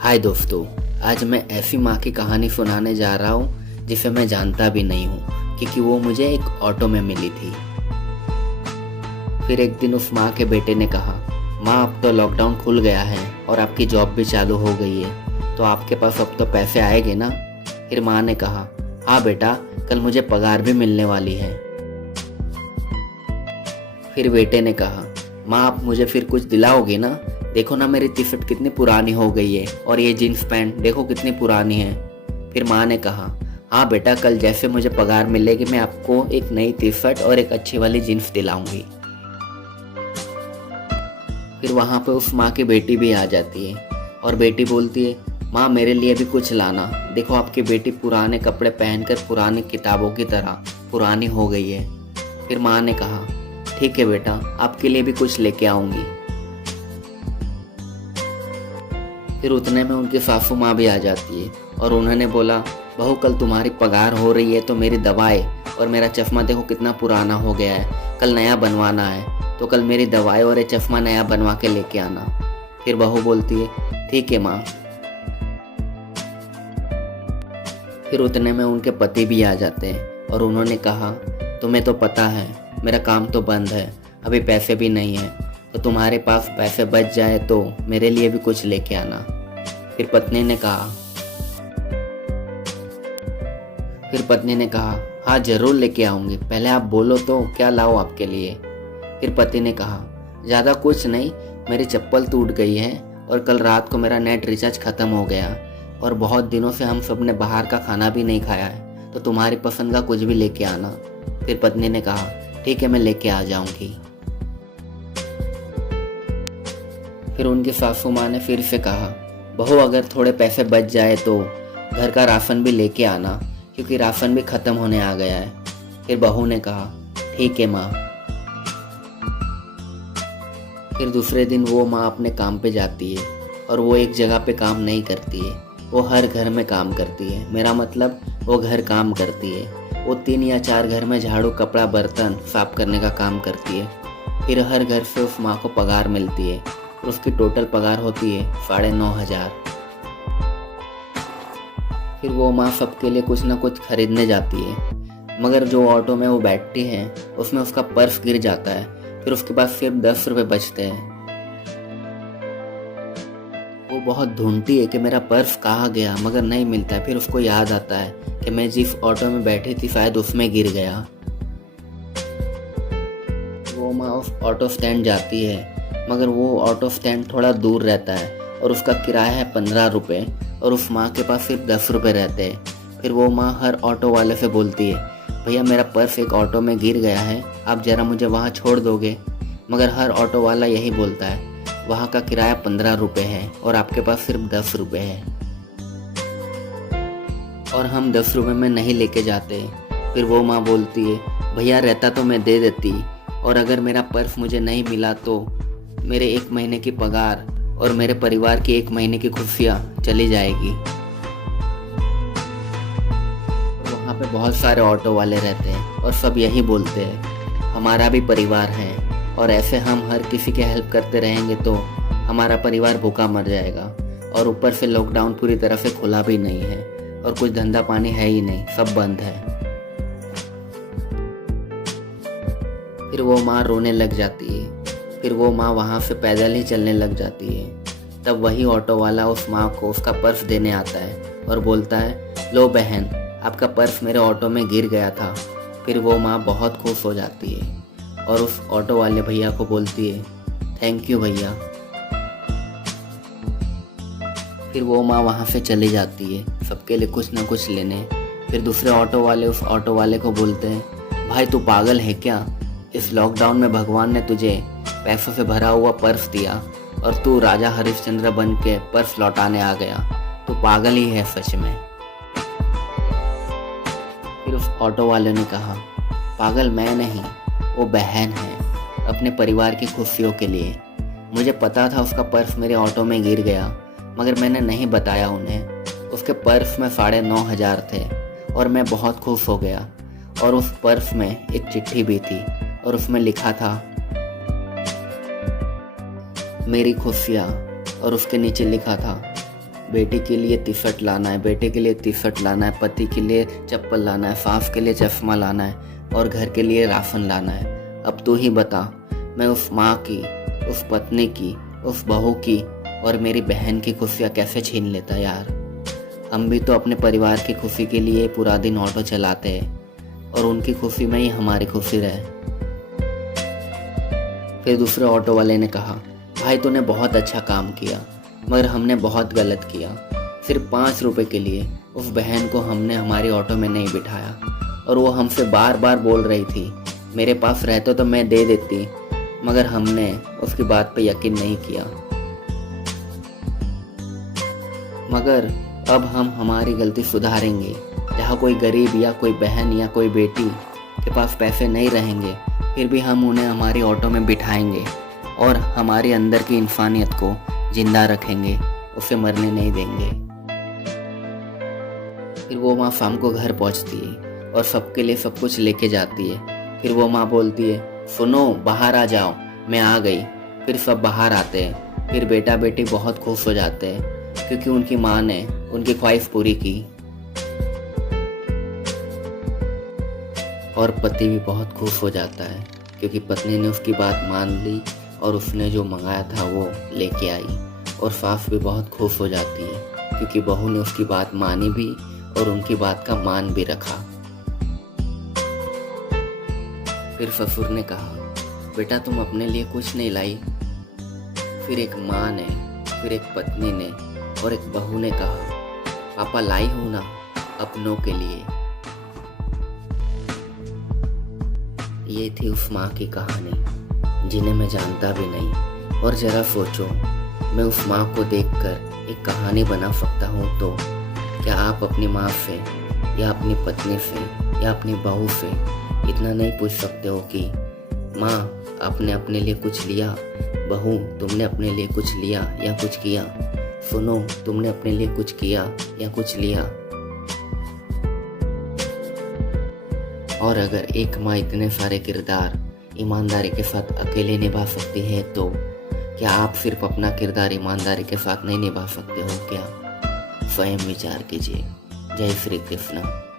हाय दोस्तों, आज मैं ऐसी माँ की कहानी सुनाने जा रहा हूँ जिसे मैं जानता भी नहीं हूँ, क्योंकि वो मुझे एक ऑटो में मिली थी। फिर एक दिन उस माँ के बेटे ने कहा, माँ अब तो लॉकडाउन खुल गया है और आपकी जॉब भी चालू हो गई है, तो आपके पास अब तो पैसे आएंगे ना। फिर माँ ने कहा, हाँ बेटा, कल मुझे पगार भी मिलने वाली है। फिर बेटे ने कहा, माँ आप मुझे फिर कुछ दिलाओगे ना। देखो ना मेरी टी शर्ट कितनी पुरानी हो गई है और ये जीन्स पैंट देखो कितनी पुरानी है। फिर माँ ने कहा, हाँ बेटा, कल जैसे मुझे पगार मिलेगी मैं आपको एक नई टी शर्ट और एक अच्छी वाली जीन्स दिलाऊंगी। फिर वहाँ पे उस माँ की बेटी भी आ जाती है और बेटी बोलती है, माँ मेरे लिए भी कुछ लाना। देखो आपकी बेटी पुराने कपड़े पहनकर पुरानी किताबों की तरह पुरानी हो गई है। फिर माँ ने कहा, ठीक है बेटा, आपके लिए भी कुछ लेके आऊंगी। फिर उतने में उनकी सासू माँ भी आ जाती है और उन्होंने बोला, बहू कल तुम्हारी पगार हो रही है तो मेरी दवाई और मेरा चश्मा देखो कितना पुराना हो गया है, कल नया बनवाना है, तो कल मेरी दवाई और ये चश्मा नया बनवा के लेके आना। फिर बहू बोलती है, ठीक है माँ। फिर उतने में उनके पति भी आ जाते हैं और उन्होंने कहा, तुम्हें तो पता है मेरा काम तो बंद है, अभी पैसे भी नहीं है, तो तुम्हारे पास पैसे बच जाए तो मेरे लिए भी कुछ लेके आना। फिर पत्नी ने कहा, हाँ जरूर लेके आऊंगी, पहले आप बोलो तो क्या लाऊं आपके लिए। फिर पति ने कहा, ज़्यादा कुछ नहीं, मेरी चप्पल टूट गई है और कल रात को मेरा नेट रिचार्ज ख़त्म हो गया और बहुत दिनों से हम सब ने बाहर का खाना भी नहीं खाया है, तो तुम्हारी पसंद का कुछ भी लेके आना। फिर पत्नी ने कहा, ठीक है मैं लेके आ जाऊंगी। फिर उनकी सासू माँ ने फिर से कहा, बहू अगर थोड़े पैसे बच जाए तो घर का राशन भी लेके आना, क्योंकि राशन भी ख़त्म होने आ गया है। फिर बहू ने कहा, ठीक है माँ। फिर दूसरे दिन वो माँ अपने काम पे जाती है और वो एक जगह पे काम नहीं करती है, वो हर घर में काम करती है। मेरा मतलब वो घर काम करती है। वो 3 या 4 घर में झाड़ू, कपड़ा, बर्तन साफ करने का काम करती है। फिर हर घर से उस माँ को पगार मिलती है और उसकी टोटल पगार होती है 9,500। फिर वो माँ सबके लिए कुछ ना कुछ खरीदने जाती है, मगर जो ऑटो में वो बैठती है उसमें उसका पर्स गिर जाता है। फिर उसके पास सिर्फ 10 रुपये बचते हैं। वो बहुत ढूंढती है कि मेरा पर्स कहाँ गया, मगर नहीं मिलता है। फिर उसको याद आता है कि मैं जिस ऑटो में बैठी थी शायद उसमें गिर गया। वो माँ उस ऑटो स्टैंड जाती है, मगर वो ऑटो स्टैंड थोड़ा दूर रहता है और उसका किराया है 15 रुपये और उस माँ के पास सिर्फ 10 रुपये रहते हैं। फिर वो माँ हर ऑटो वाले से बोलती है, भैया मेरा पर्स एक ऑटो में गिर गया है, आप ज़रा मुझे वहाँ छोड़ दोगे। मगर हर ऑटो वाला यही बोलता है, वहाँ का किराया 15 रुपये है और आपके पास सिर्फ 10 रुपये है और हम 10 रुपये में नहीं लेके जाते। फिर वो माँ बोलती है, भैया रहता तो मैं दे देती, और अगर मेरा पर्स मुझे नहीं मिला तो मेरे 1 महीने की पगार और मेरे परिवार की 1 महीने की खुशियाँ चली जाएगी। वहाँ पे बहुत सारे ऑटो वाले रहते हैं और सब यही बोलते हैं, हमारा भी परिवार है और ऐसे हम हर किसी की हेल्प करते रहेंगे तो हमारा परिवार भूखा मर जाएगा, और ऊपर से लॉकडाउन पूरी तरह से खुला भी नहीं है और कुछ धंधा पानी है ही नहीं, सब बंद है। फिर वो माँ रोने लग जाती है। फिर वो माँ वहाँ से पैदल ही चलने लग जाती है। तब वही ऑटो वाला उस माँ को उसका पर्स देने आता है और बोलता है, लो बहन, आपका पर्स मेरे ऑटो में गिर गया था। फिर वो माँ बहुत खुश हो जाती है और उस ऑटो वाले भैया को बोलती है, थैंक यू भैया। फिर वो माँ वहाँ से चली जाती है सबके लिए कुछ ना कुछ लेने। फिर दूसरे ऑटो वाले उस ऑटो वाले को बोलते हैं, भाई तू पागल है क्या? इस लॉकडाउन में भगवान ने तुझे पैसों से भरा हुआ पर्स दिया और तू राजा हरिश्चंद्र बन के पर्स लौटाने आ गया, तू पागल ही है सच में। फिर उस ऑटो वाले ने कहा, पागल मैं नहीं, वो बहन है, अपने परिवार की खुशियों के लिए। मुझे पता था उसका पर्स मेरे ऑटो में गिर गया, मगर मैंने नहीं बताया उन्हें। उसके पर्स में 9,500 थे और मैं बहुत खुश हो गया। और उस पर्स में एक चिट्ठी भी थी और उसमें लिखा था, मेरी खुशियाँ, और उसके नीचे लिखा था, बेटी के लिए टी शर्ट लाना है, बेटे के लिए टी शर्ट लाना है, पति के लिए चप्पल लाना है, सास के लिए चश्मा लाना है और घर के लिए राशन लाना है। अब तू ही बता, मैं उस माँ की, उस पत्नी की, उस बहू की और मेरी बहन की खुशियाँ कैसे छीन लेता यार। हम भी तो अपने परिवार की खुशी के लिए पूरा दिन ऑटो चलाते हैं और उनकी खुशी में ही हमारी खुशी रहे। फिर दूसरे ऑटो वाले ने कहा, भाई तूने बहुत अच्छा काम किया, मगर हमने बहुत गलत किया। सिर्फ 5 रुपए के लिए उस बहन को हमने हमारी ऑटो में नहीं बिठाया और वो हमसे बार बार बोल रही थी मेरे पास रहता तो मैं दे देती, मगर हमने उसकी बात पे यकीन नहीं किया। मगर अब हम हमारी गलती सुधारेंगे। जहाँ कोई गरीब या कोई बहन या कोई बेटी के पास पैसे नहीं रहेंगे, फिर भी हम उन्हें हमारी ऑटो में बिठाएंगे और हमारे अंदर की इंसानियत को जिंदा रखेंगे, उसे मरने नहीं देंगे। फिर वो माँ शाम को घर पहुँचती है और सबके लिए सब कुछ लेके जाती है। फिर वो माँ बोलती है, सुनो बाहर आ जाओ, मैं आ गई। फिर सब बाहर आते हैं। फिर बेटा बेटी बहुत खुश हो जाते हैं क्योंकि उनकी माँ ने उनकी ख्वाहिश पूरी की। और पति भी बहुत खुश हो जाता है क्योंकि पत्नी ने उसकी बात मान ली और उसने जो मंगाया था वो लेके आई। और सास भी बहुत खुश हो जाती है क्योंकि बहू ने उसकी बात मानी भी और उनकी बात का मान भी रखा। फिर ससुर ने कहा, बेटा तुम अपने लिए कुछ नहीं लाई। फिर एक माँ ने, फिर एक पत्नी ने और एक बहू ने कहा, पापा लाई हूं ना अपनों के लिए। ये थी उस माँ की कहानी जिन्हें मैं जानता भी नहीं। और जरा सोचो, मैं उस माँ को देखकर एक कहानी बना सकता हूँ तो क्या आप अपनी माँ से या अपनी पत्नी से या अपनी बहू से इतना नहीं पूछ सकते हो कि माँ आपने अपने लिए कुछ लिया, बहू तुमने अपने लिए कुछ लिया या कुछ किया, सुनो तुमने अपने लिए कुछ किया या कुछ लिया। और अगर एक माँ इतने सारे किरदार ईमानदारी के साथ अकेले निभा सकती है तो क्या आप सिर्फ अपना किरदार ईमानदारी के साथ नहीं निभा सकते हो क्या? स्वयं विचार कीजिए। जय श्री कृष्ण।